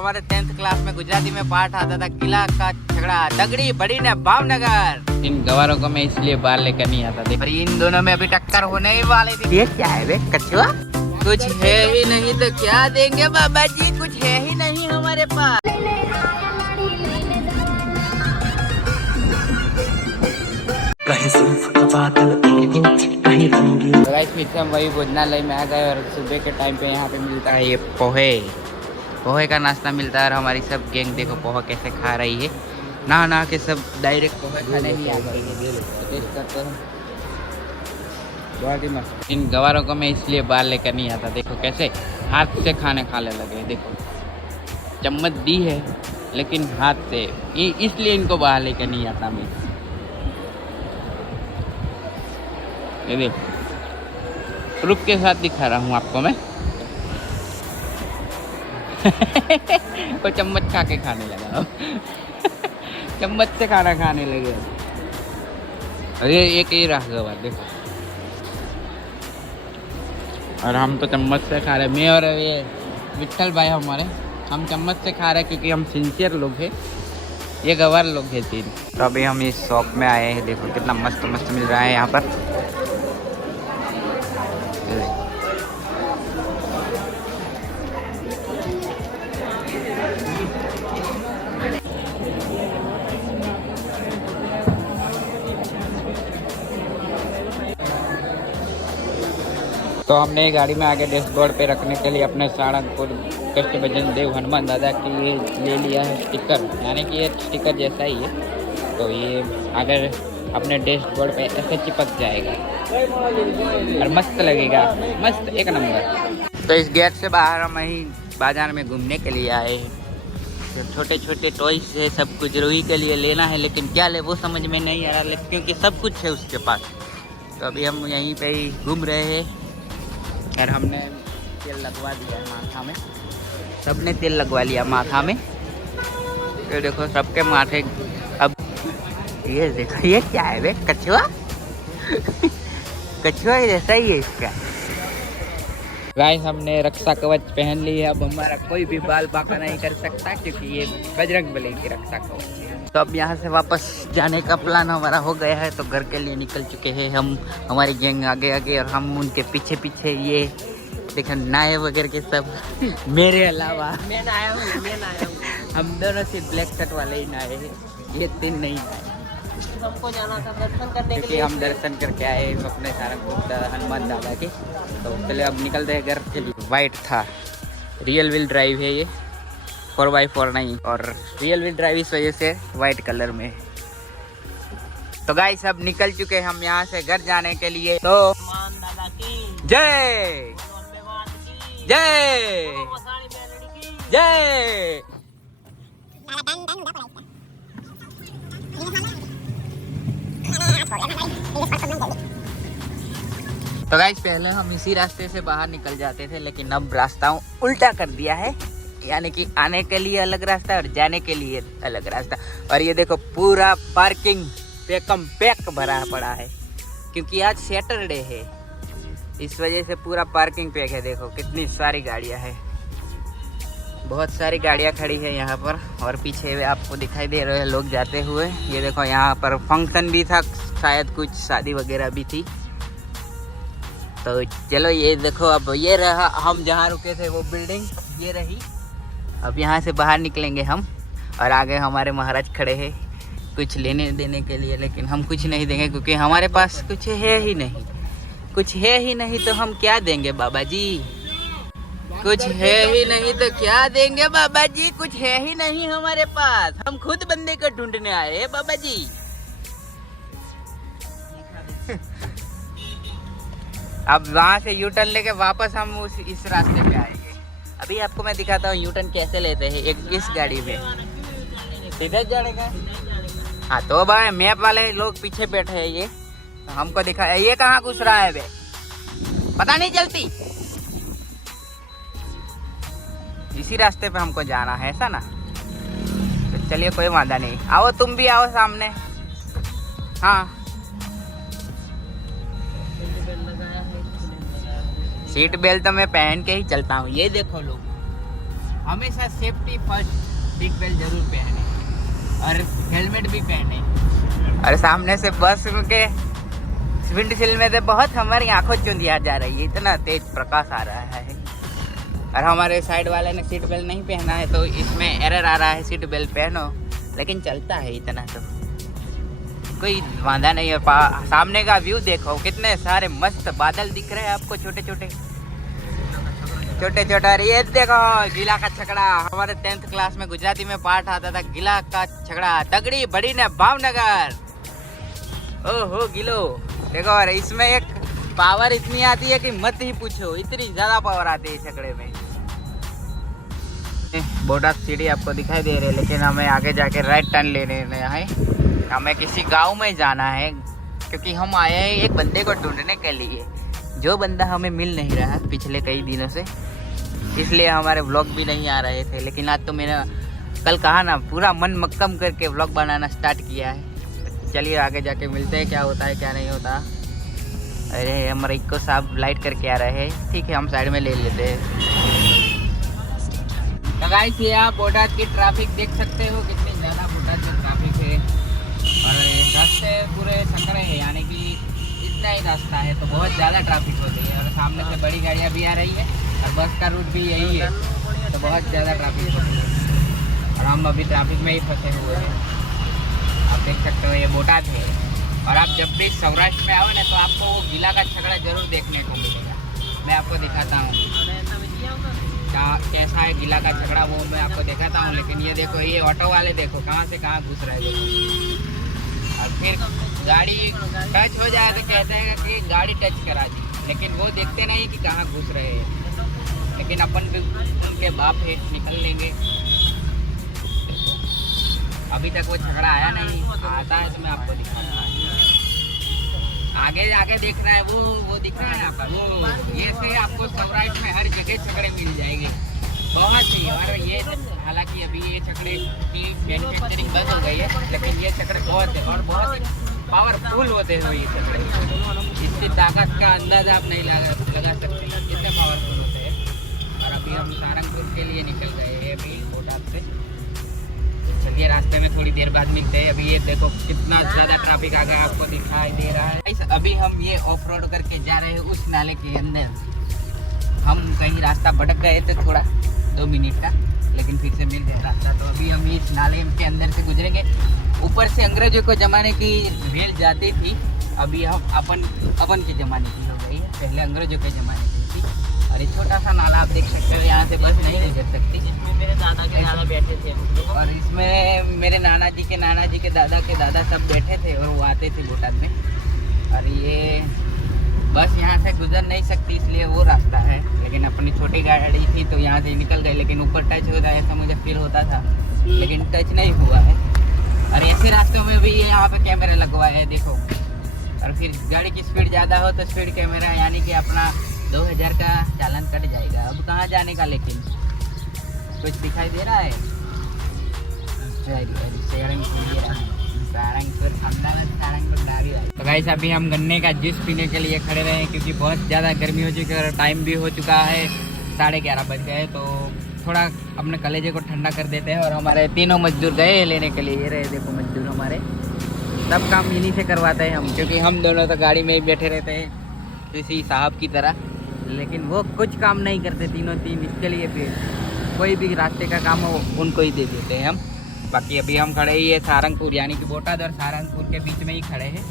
हमारे 10th class में गुजराती में पाठ आता था किला का झगड़ा दगड़ी बड़ी ने भावनगर। इन गवारों को मैं इसलिए बाहर लेकर नहीं आता था, पर इन दोनों में अभी टक्कर होने ही वाली थी। ये क्या है बे कछुआ? कुछ है ही नहीं तो क्या देंगे बाबा जी, कुछ है ही नहीं हमारे पास। हम वही भोजनालय में आ गए और सुबह के टाइम पे यहाँ पे मिलता है ये पोहे का नाश्ता मिलता है। और हमारी सब गैंग देखो पोहा कैसे खा रही है, नहा के सब डायरेक्ट पोहे खाने ही आ गई है। टेस्ट करते हैं। इन गवारों को मैं इसलिए बाहर लेकर नहीं आता, देखो कैसे हाथ से खाने खाने लगे। देखो चम्मच दी है लेकिन हाथ से, इसलिए इनको बाहर लेकर नहीं आता मैं। ये देखो प्रूफ के साथ दिखा रहा हूँ आपको मैं। वो चम्मच खा के खाने लगा। चम्मच से खाना खाने लगे। अरे एक ही रह गया देखो, और हम तो चम्मच से खा रहे। मैं और ये विट्ठल भाई हमारे, हम चम्मच से खा रहे क्योंकि हम सिंसियर लोग हैं, ये गवार लोग हैं तीन। तो अभी हम इस शॉप में आए हैं, देखो कितना मस्त मस्त मिल रहा है यहाँ पर। तो हमने गाड़ी में आगे डैशबोर्ड पे रखने के लिए अपने सहारनपुर कष्ट भजन देव हनुमान दादा की ये ले लिया है स्टिकर, यानी कि ये स्टिकर जैसा ही है। तो ये अगर अपने डैशबोर्ड पे ऐसे चिपक जाएगा और मस्त लगेगा, मस्त एक नंबर। तो इस गेट से बाहर हम वहीं बाजार में घूमने के लिए आए हैं। तो छोटे छोटे टॉयस है, सब कुछ रूही के लिए लेना है, लेकिन क्या ले वो समझ में नहीं आ रहा, क्योंकि सब कुछ है उसके पास। तो अभी हम यहीं पे ही घूम रहे हैं और हमने तेल लगवा दिया है माथा में, सबने तेल लगवा लिया माथा में। ये देखो सबके माथे। अब ये देखो ये क्या है बे कछुआ? कछुआ जैसा ही है इसका। गाइस हमने रक्षा कवच पहन ली है, अब हमारा कोई भी बाल बांका नहीं कर सकता क्योंकि ये बजरंगबली की रक्षा कवच है। तो अब यहाँ से वापस जाने का प्लान हमारा हो गया है, तो घर के लिए निकल चुके हैं हम। हमारी गैंग आगे आगे और हम उनके पीछे पीछे। ये देखो नाये वगैरह के सब मेरे अलावा मैं आया हूँ। हम दोनों से ब्लैक शर्ट वाले ही नाये हैं, ये तीन नहीं नाये। हमको जाना था दर्शन करने के लिए, हम दर्शन करके आए अपने सहारनपुर हनुमान दादा के। तो चले अब निकलते हैं घर के लिए। वाइट था, रियल व्हील ड्राइव है ये, 4x4 नहीं, और रियल व्हील ड्राइव इस वजह से वाइट कलर में। तो गाइस अब निकल चुके हैं हम यहाँ से घर जाने के लिए। तो जय जय जय। तो गाइस पहले हम इसी रास्ते से बाहर निकल जाते थे, लेकिन अब रास्ता उल्टा कर दिया है, यानी कि आने के लिए अलग रास्ता और जाने के लिए अलग रास्ता। और ये देखो पूरा पार्किंग पेकम पैक भरा पड़ा है, क्योंकि आज सैटरडे है, इस वजह से पूरा पार्किंग पैक है। देखो कितनी सारी गाड़ियां हैं, बहुत सारी गाड़ियां खड़ी है यहाँ पर। और पीछे आपको दिखाई दे रहे हैं लोग जाते हुए। ये देखो यहाँ पर फंक्शन भी था, शायद कुछ शादी वगैरह भी थी। तो चलो ये देखो, अब ये रहा हम जहाँ रुके थे वो बिल्डिंग, ये रही। अब यहाँ से बाहर निकलेंगे हम, और आगे हमारे महाराज खड़े हैं कुछ लेने देने के लिए, लेकिन हम कुछ नहीं देंगे क्योंकि हमारे पास कुछ है ही नहीं। कुछ है ही नहीं तो हम क्या देंगे बाबा जी? कुछ है ही नहीं तो क्या देंगे बाबा जी? कुछ है ही नहीं हमारे पास, हम खुद बंदे को ढूंढने आए हैं बाबा जी। अब वहाँ से यू टर्न लेके वापस हम इस रास्ते पे आएंगे। अभी आपको मैं दिखाता हूँ यू टर्न कैसे लेते हैं। एक इस गाड़ी में सीधे जाने का। हाँ तो भाई मैप वाले लोग पीछे बैठे हैं, ये तो हमको दिखा। ये कहाँ घुस रहा है बे, पता नहीं चलती। इसी रास्ते पे हमको जाना है, ऐसा ना? तो चलिए कोई वादा नहीं, आओ तुम भी आओ सामने। हाँ सीट बेल्ट तो मैं पहन के ही चलता हूँ। ये देखो लोग, हमेशा सेफ्टी फर्स्ट, सीट बेल्ट जरूर पहने और हेलमेट भी पहने। और सामने से बस के विंडशील्ड में से बहुत हमारी आंखों चुंधिया जा रही है, इतना तेज प्रकाश आ रहा है। और हमारे साइड वाले ने सीट बेल्ट नहीं पहना है तो इसमें एरर आ रहा है, सीट बेल्ट पहनो, लेकिन चलता है इतना तो कोई वादा नहीं है। सामने का व्यू देखो, कितने सारे मस्त बादल दिख रहे हैं आपको, छोटे छोटे छोटे छोटे। अरे ये देखो गिला का छकड़ा, हमारे 10th क्लास में गुजराती में पाठ आता था, गिला का छकड़ा तगड़ी बड़ी ने भावनगर। ओहो गिलो देखो, और इसमें एक पावर इतनी आती है कि मत ही पूछो, इतनी ज्यादा पावर आती है छकड़े में। बोटाद सिटी आपको दिखाई दे रही है, लेकिन हमें आगे जाके राइट टर्न लेने है। हमें किसी गांव में जाना है, क्योंकि हम आए हैं एक बंदे को ढूंढने के लिए, जो बंदा हमें मिल नहीं रहा पिछले कई दिनों से, इसलिए हमारे व्लॉग भी नहीं आ रहे थे। लेकिन आज तो मैंने कल कहा ना, पूरा मन मक्कम करके व्लॉग बनाना स्टार्ट किया है। चलिए आगे जाके मिलते हैं, क्या होता है क्या नहीं होता। अरे हमारे इको साहब लाइट करके आ रहे हैं, ठीक है हम साइड में ले लेते हैं। तो गाइस ये आप बोटाद की ट्रैफिक देख सकते हो, कितनी ज़्यादा बोटाद में ट्रैफिक है। और रास्ते पूरे संकरे हैं, यानी कि इतना ही रास्ता है तो बहुत ज़्यादा ट्रैफिक होती है। और सामने से बड़ी गाड़ियाँ भी आ रही है और बस का रूट भी यही है, तो बहुत ज़्यादा ट्रैफिक होती है। और हम अभी ट्रैफिक में ही फंसे हुए हैं। आप देख सकते हो ये बोटाद है। और आप जब भी सौराष्ट्र में आओ ना तो आपको वो गिला का छकड़ा जरूर देखने को मिलेगा। मैं आपको दिखाता हूँ कैसा है गिला का छकड़ा, वो मैं आपको दिखाता हूँ। लेकिन ये देखो, ये ऑटो वाले देखो कहाँ से कहाँ घुस रहे हैं देखो। और फिर गाड़ी टच हो जाए तो कहते हैं कि गाड़ी टच करा दी, लेकिन वो देखते नहीं कि कहाँ घुस रहे हैं। लेकिन अपन भी उनके बाप है, निकल लेंगे। अभी तक वो झगड़ा आया नहीं, आता है तो मैं आपको दिखाऊंगा। आगे आगे देख रहा है वो दिख रहा है आपको, वो ये से आपको सौराष्ट्र में हर जगह झगड़े मिल जाएंगे, बहुत ही। और ये हालांकि अभी ये झगड़े की मैन्युफैक्चरिंग बंद हो गई है, लेकिन ये झगड़े बहुत है और बहुत ही पावरफुल होते हैं ये झगड़े। इसकी ताकत का अंदाजा आप नहीं लगा सकते, कितने पावरफुल होते हैं। और अभी हम सारंगपुर के लिए निकल गए हैं अभी बोटाद से। चलिए रास्ते में थोड़ी देर बाद मिलते हैं। अभी ये देखो कितना ज़्यादा ट्रैफिक आ गया, आपको दिखाई दे रहा है। अभी हम ये ऑफ रोड करके जा रहे हैं उस नाले के अंदर। हम कहीं रास्ता भटक गए थे थोड़ा 2 मिनट का, लेकिन फिर से मिल गया रास्ता। तो अभी हम इस नाले के अंदर से गुजरेंगे। ऊपर से अंग्रेजों को ज़माने की रेल जाती थी, अभी हम अपन के ज़माने की हो गई है, पहले अंग्रेजों के ज़माने की थी। और ये छोटा सा नाला आप देख सकते हो, यहाँ से बस नहीं गुजर सकती। इसमें मेरे दादा के नाना बैठे थे, और इसमें मेरे नाना जी के दादा सब बैठे थे और वो आते थे बोटाद में। और ये बस यहाँ से गुजर नहीं सकती, इसलिए वो रास्ता है। लेकिन अपनी छोटी गाड़ी थी तो यहाँ से निकल गए, लेकिन ऊपर टच हो रहा है ऐसा मुझे फील होता था, लेकिन टच नहीं हुआ है। और ऐसे रास्तों में भी यहाँ पे कैमरे लगवाए हैं देखो। और फिर गाड़ी की स्पीड ज़्यादा हो तो स्पीड कैमरा, यानी कि अपना 2000 का चालान कट जाएगा। अब कहाँ जाने का, लेकिन कुछ दिखाई दे रहा है। तो गाइस अभी हम गन्ने का जूस पीने के लिए खड़े रहे, क्योंकि बहुत ज़्यादा गर्मी हो चुकी है और टाइम भी हो चुका है, 11:30 बज गए। तो थोड़ा अपने कलेजे को ठंडा कर देते हैं। और हमारे तीनों मजदूर गए लेने के लिए, ये रहे देखो मजदूर हमारे, सब काम इन्हीं से करवाते हैं हम, क्योंकि हम दोनों तो गाड़ी में ही बैठे रहते हैं किसी साहब की तरह। लेकिन वो कुछ काम नहीं करते तीनों, इसके लिए फिर कोई भी रास्ते का काम हो उनको ही दे देते हैं हम। बाकी अभी हम खड़े ही है सारंगपुर, यानी कि बोटाद और सारंगपुर के बीच में ही खड़े हैं।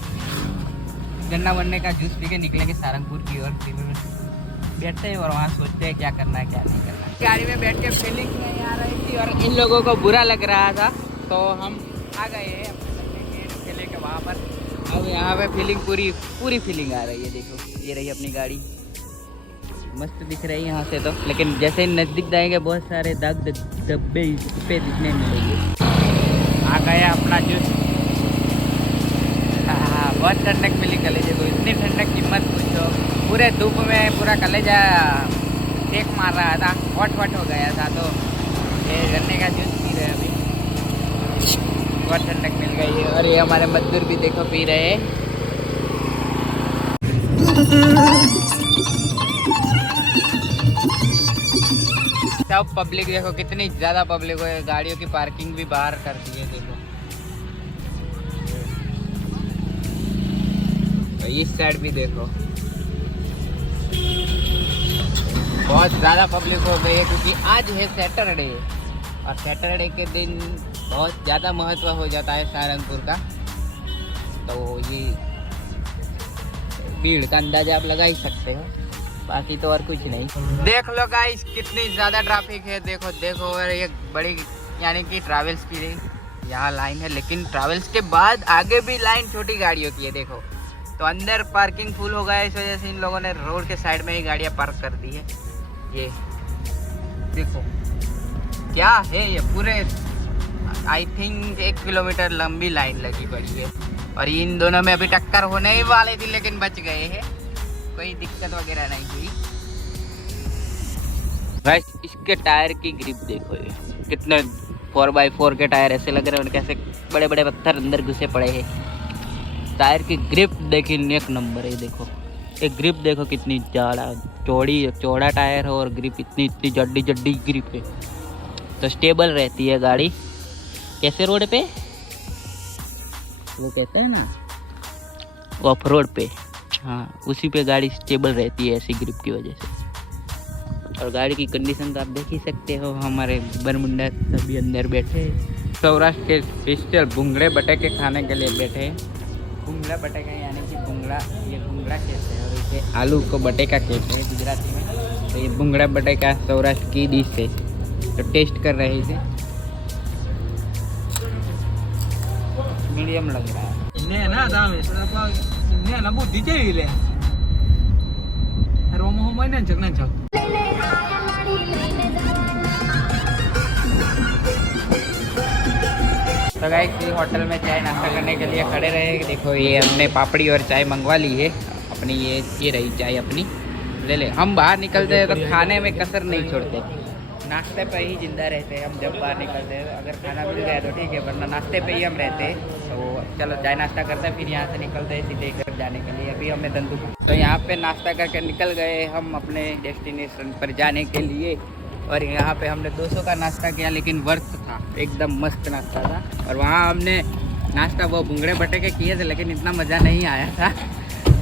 गन्ना वन्ने का जूस पी के निकलेंगे सारंगपुर की ओर, फिर बैठते हैं और वहाँ सोचते हैं क्या करना है क्या नहीं करना है। गाड़ी में बैठ के फीलिंग नहीं आ रही थी और इन लोगों को बुरा लग रहा था, तो हम आ गए हैं अपने ठेले के वहाँ पर। अब यहाँ पे फीलिंग पूरी फीलिंग आ रही है। देखो ये रही अपनी गाड़ी, मस्त दिख रही है यहाँ से तो, लेकिन जैसे नज़दीक जाएंगे बहुत सारे दाग धब्बे पे दिखने मिलेंगे। आ गया अपना जूस, हाँ बहुत ठंडक मिली कलेजे को, इतनी ठंडक की मत पूछो। पूरे धूप में पूरा कलेजा सेक मार रहा था, हॉट हो गया था। तो ये गन्ने का जूस पी रहे अभी, बहुत ठंडक मिल गई है। और ये हमारे मजदूर भी देखो पी रहे हैं। सब पब्लिक देखो कितनी ज्यादा पब्लिक है, गाड़ियों की पार्किंग भी बाहर कर दी है देखो। तो इस साइड भी देखो बहुत ज्यादा पब्लिक हो गई है, क्योंकि आज है सैटरडे और सैटरडे के दिन बहुत ज़्यादा महत्व हो जाता है सारंगपुर का। तो ये भीड़ का अंदाजा आप लगा ही सकते हो, बाकी तो और कुछ नहीं। देख लो गाइस कितनी ज़्यादा ट्रैफिक है, देखो देखो। और ये बड़ी यानी कि ट्रैवल्स की यहाँ लाइन है, लेकिन ट्रैवल्स के बाद आगे भी लाइन छोटी गाड़ियों की है देखो। तो अंदर पार्किंग फुल हो गया है, इस वजह से इन लोगों ने रोड के साइड में ही गाड़ियाँ पार्क कर दी है। ये देखो क्या है, ये पूरे आई थिंक 1 किलोमीटर लंबी लाइन लगी पड़ी है। और इन दोनों में अभी टक्कर होने ही वाली थी, लेकिन बच गए हैं, कोई दिक्कत वगैरह नहीं हुई। गाइस इसके टायर की ग्रिप देखो, ये कितने 4x4 के टायर ऐसे लग रहे हैं, कैसे बड़े बड़े पत्थर अंदर घुसे पड़े हैं। टायर की ग्रिप देखिए एक नंबर है, देखो एक ग्रिप देखो कितनी चौड़ा टायर है और ग्रिप इतनी जड्डी ग्रिप है। तो स्टेबल रहती है गाड़ी। कैसे रोड पे वो कहते हैं ना, ऑफ रोड पे, हाँ उसी पे गाड़ी स्टेबल रहती है ऐसी ग्रिप की वजह से। और गाड़ी की कंडीशन तो आप देख ही सकते हो। हमारे बरमुंडा सभी अंदर बैठे, सौराष्ट्र के स्पेशल भुंगड़े बटेके खाने के लिए बैठे। भुंगड़ा बटेका यानी कि भुंगड़ा, ये भुंगड़ा कहते हैं और इसे आलू को बटेका कहते हैं गुजराती में। तो ये भुंगड़ा बटेका सौराष्ट्र की डिश है, तो टेस्ट कर रहे थे। मीडियम लग रहा है ना बुद्धि चाहिए रोमो तो गाइस ये होटल में चाय नाश्ता करने के लिए खड़े रहे। देखो ये हमने पापड़ी और चाय मंगवा ली है अपनी, ये रही चाय अपनी, ले ले। हम बाहर निकलते हैं तो खाने में कसर नहीं छोड़ते, नाश्ते पे ही जिंदा रहते हैं हम। जब बाहर निकलते हैं अगर खाना मिल गया तो ठीक है, वरना नाश्ते पे ही हम रहते हैं। तो चलो चाय नाश्ता करते हैं, फिर यहाँ से निकलते हैं सीधे घर जाने के लिए। अभी हमने धंधु, तो यहाँ पे नाश्ता करके निकल गए हम अपने डेस्टिनेशन पर जाने के लिए। और यहाँ पे हमने 200 का नाश्ता किया, लेकिन वर्थ था, एकदम मस्त नाश्ता था। और वहाँ हमने नाश्ता वो भुंगड़े बटेके किए थे, लेकिन इतना मज़ा नहीं आया था।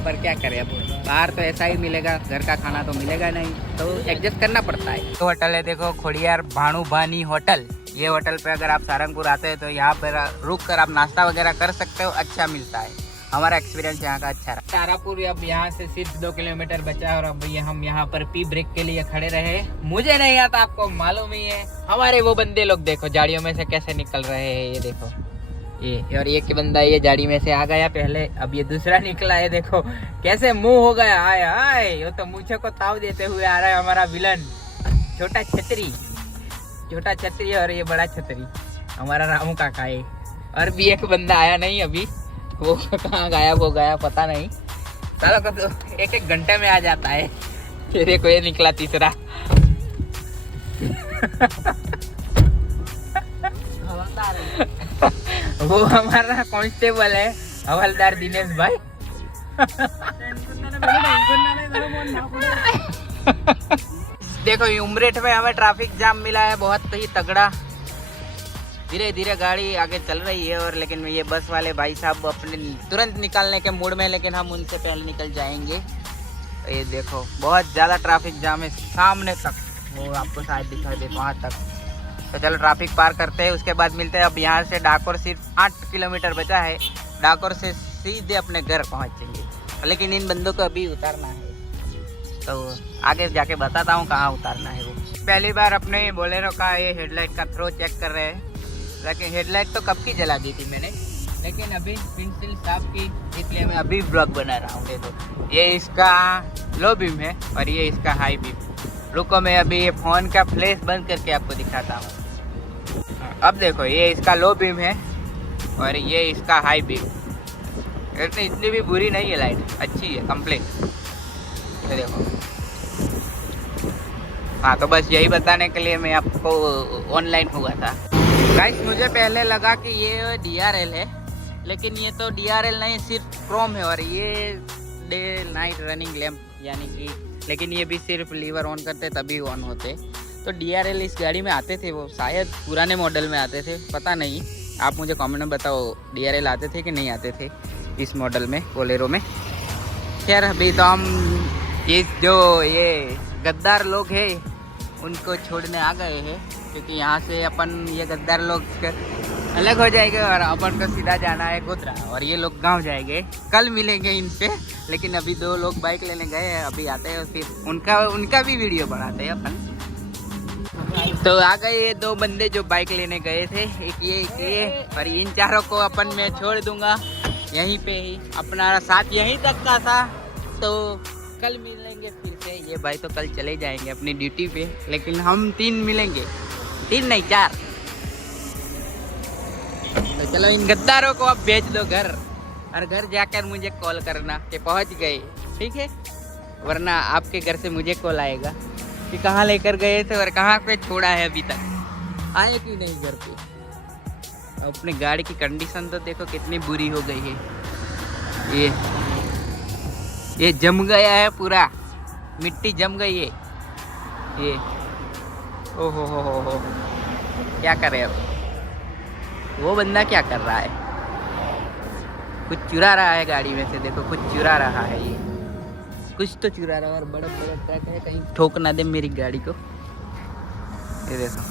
पर क्या करें, अब बाहर तो ऐसा ही मिलेगा, घर का खाना तो मिलेगा नहीं, तो एडजस्ट करना पड़ता है। तो होटल है देखो, खोड़ियार भानुभानी होटल। ये होटल पे अगर आप सारंगपुर आते हैं तो यहाँ पर रुक कर आप नाश्ता वगैरह कर सकते हो, अच्छा मिलता है। हमारा एक्सपीरियंस यहाँ का अच्छा रहा। तारापुर अब यहाँ से सिर्फ 2 किलोमीटर बचा है और अब ये हम यहाँ पर पी ब्रेक के लिए खड़े रहे। मुझे नहीं आता, आपको मालूम ही है। हमारे वो बंदे लोग देखो झाड़ियों में से कैसे निकल रहे हैं, ये देखो ये। और एक बंदा ये झाड़ी में से आ गया पहले, अब ये दूसरा निकला है, देखो कैसे मुंह हो गया। आए आए, ये तो मुझे को ताव देते हुए आ रहा है हमारा विलन, छोटा छतरी और ये बड़ा छतरी हमारा रामू काका है। और भी एक बंदा आया नहीं अभी, वो कहाँ गायब हो गया पता नहीं। सालों का तो 1-1 घंटे में आ जाता है। फिर देखो ये निकला तीसरा। वो हमारा कांस्टेबल है, हवलदार दिनेश भाई। देखो उमरेठ में हमें ट्रैफिक जाम मिला है बहुत ही तगड़ा। धीरे धीरे गाड़ी आगे चल रही है, और लेकिन ये बस वाले भाई साहब अपने तुरंत निकालने के मूड में, लेकिन हम उनसे पहले निकल जाएंगे। तो ये देखो बहुत ज़्यादा ट्रैफिक जाम है सामने तक, वो आपको शायद दिखाई दे वहाँ तक। तो चलो ट्रैफिक पार करते हैं, उसके बाद मिलते हैं। अब यहाँ से डाकोर सिर्फ 8 किलोमीटर बचा है, डाकोर से सीधे अपने घर पहुँचेंगे। लेकिन इन बंदों को अभी उतारना है, तो आगे जाके बताता हूँ कहाँ उतारना है। वो पहली बार अपने बोलेरो का ये हेडलाइट का थ्रो चेक कर रहे हैं, लेकिन हेडलाइट तो कब की जला दी थी मैंने, लेकिन अभी विंडशील्ड साफ की, इसलिए मैं अभी ब्लॉग बना रहा हूँ। देखो ये इसका लो बीम है और ये इसका हाई बीम। रुको मैं अभी ये फ़ोन का फ्लैश बंद करके आपको दिखाता हूँ। अब देखो ये इसका लो बीम है और ये इसका हाई बीम। इतनी भी बुरी नहीं है लाइट, अच्छी है कंप्लीट। तो देखो हाँ, तो बस यही बताने के लिए मैं आपको ऑनलाइन हुआ था। गाइस मुझे पहले लगा कि ये DRL है, लेकिन ये तो DRL नहीं, सिर्फ क्रोम है। और ये डे नाइट रनिंग लैंप यानी कि, लेकिन ये भी सिर्फ लीवर ऑन करते तभी ऑन होते। तो तो DRL इस गाड़ी में आते थे, वो शायद पुराने मॉडल में आते थे, पता नहीं, आप मुझे कमेंट में बताओ DRL आते थे कि नहीं आते थे इस मॉडल में, बोलेरो में। खैर अभी तो हम ये गद्दार लोग हैं उनको छोड़ने आ गए हैं, क्योंकि यहाँ से अपन ये गद्दार लोग अलग हो जाएंगे और अपन को सीधा जाना है गोधरा, और ये लोग गांव जाएंगे। कल मिलेंगे इनसे, लेकिन अभी 2 लोग बाइक लेने गए हैं, अभी आते हैं फिर उनका भी वीडियो बनाते हैं अपन। तो आ गए ये 2 बंदे जो बाइक लेने गए थे, एक ये और इन चारों को अपन मैं छोड़ दूंगा यहीं पे ही, अपना साथ यहीं तक का था। तो कल मिलेंगे फिर से। ये भाई तो कल चले जाएंगे अपनी ड्यूटी पे, लेकिन हम 3 मिलेंगे, 3 नहीं 4। तो चलो इन गद्दारों को अब भेज दो घर, और घर जाकर मुझे कॉल करना कि पहुंच गए, ठीक है? वरना आपके घर से मुझे कॉल आएगा कि कहाँ लेकर गए थे और कहाँ पे छोड़ा है, अभी तक आए क्यों नहीं घर पे। अपने गाड़ी की कंडीशन तो देखो कितनी बुरी हो गई है। ये जम गया है पूरा, मिट्टी जम गई है ये। ओ हो क्या करे अब? वो बंदा क्या कर रहा है? कुछ चुरा रहा है गाड़ी में से, देखो कुछ चुरा रहा है ये, कुछ तो चुरा रहा है। और बड़ा ट्रक है, कहीं ठोक ना दे मेरी गाड़ी को। ये देखो,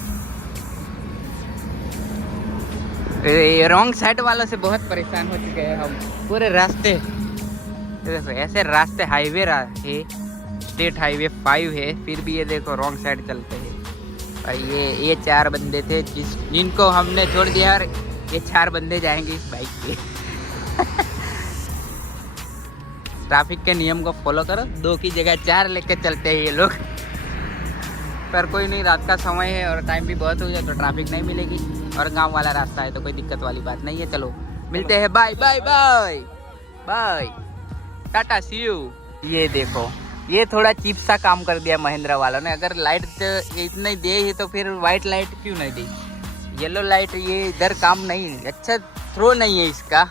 रॉन्ग साइड वालों से बहुत परेशान हो चुके हैं हम पूरे रास्ते। देखो ऐसे रास्ते हाईवे है, स्टेट हाईवे 5 है, फिर भी ये देखो रॉन्ग साइड चलते हैं। और ये 4 बंदे थे जिनको हमने छोड़ दिया, और ये 4 बंदे जाएंगे इस बाइक पे। ट्रैफिक के नियम को फॉलो करो, 2 की जगह 4 लेके चलते हैं ये लोग। पर कोई नहीं, रात का समय है और टाइम भी बहुत हो जाए तो ट्रैफिक नहीं मिलेगी, और गांव वाला रास्ता है तो कोई दिक्कत वाली बात नहीं है। चलो मिलते हैं, बाय बाय बाय बाय, टाटा सी यू। ये देखो, ये थोड़ा चीप सा काम कर दिया महिंद्रा वालों ने। अगर लाइट इतनी दे ही तो फिर वाइट लाइट क्यों नहीं दी? येलो लाइट ये इधर काम नहीं, अच्छा थ्रो नहीं है इसका,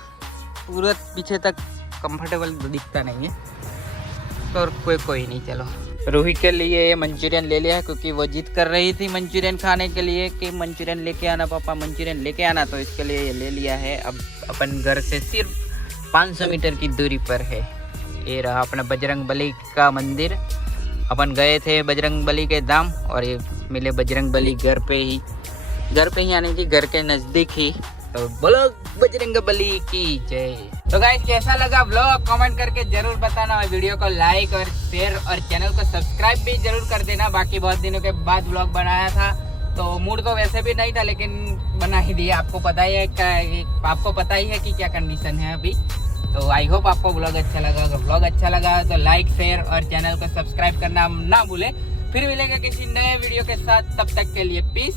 पूरा पीछे तक कंफर्टेबल दिखता नहीं है। तो कोई नहीं, चलो रूही के लिए मंचूरियन ले लिया, क्योंकि वो जिद कर रही थी मंचूरियन खाने के लिए कि मंचूरियन लेके आना पापा, मंचूरियन लेके आना, तो इसके लिए ये ले लिया है। अब अपन घर से सिर्फ 500 मीटर की दूरी पर है। ये रहा अपना बजरंग बली का मंदिर। अपन गए थे बजरंग बली के धाम, और ये मिले बजरंग बली घर पे ही यानी कि घर के नजदीक ही। तो बोलो बजरंग बली की जय। तो गाइस कैसा लगा व्लॉग कमेंट करके जरूर बताना, और वीडियो को लाइक और शेयर और चैनल को सब्सक्राइब भी जरूर कर देना। बाकी बहुत दिनों के बाद व्लॉग बनाया था, तो मूड तो वैसे भी नहीं था, लेकिन बना ही दिया। आपको पता ही है कि क्या कंडीशन है अभी। तो आई होप आपको व्लॉग अच्छा लगा। अगर व्लॉग अच्छा लगा तो लाइक शेयर और चैनल को सब्सक्राइब करना ना भूले। फिर मिलेंगे किसी नए वीडियो के साथ, तब तक के लिए पीस।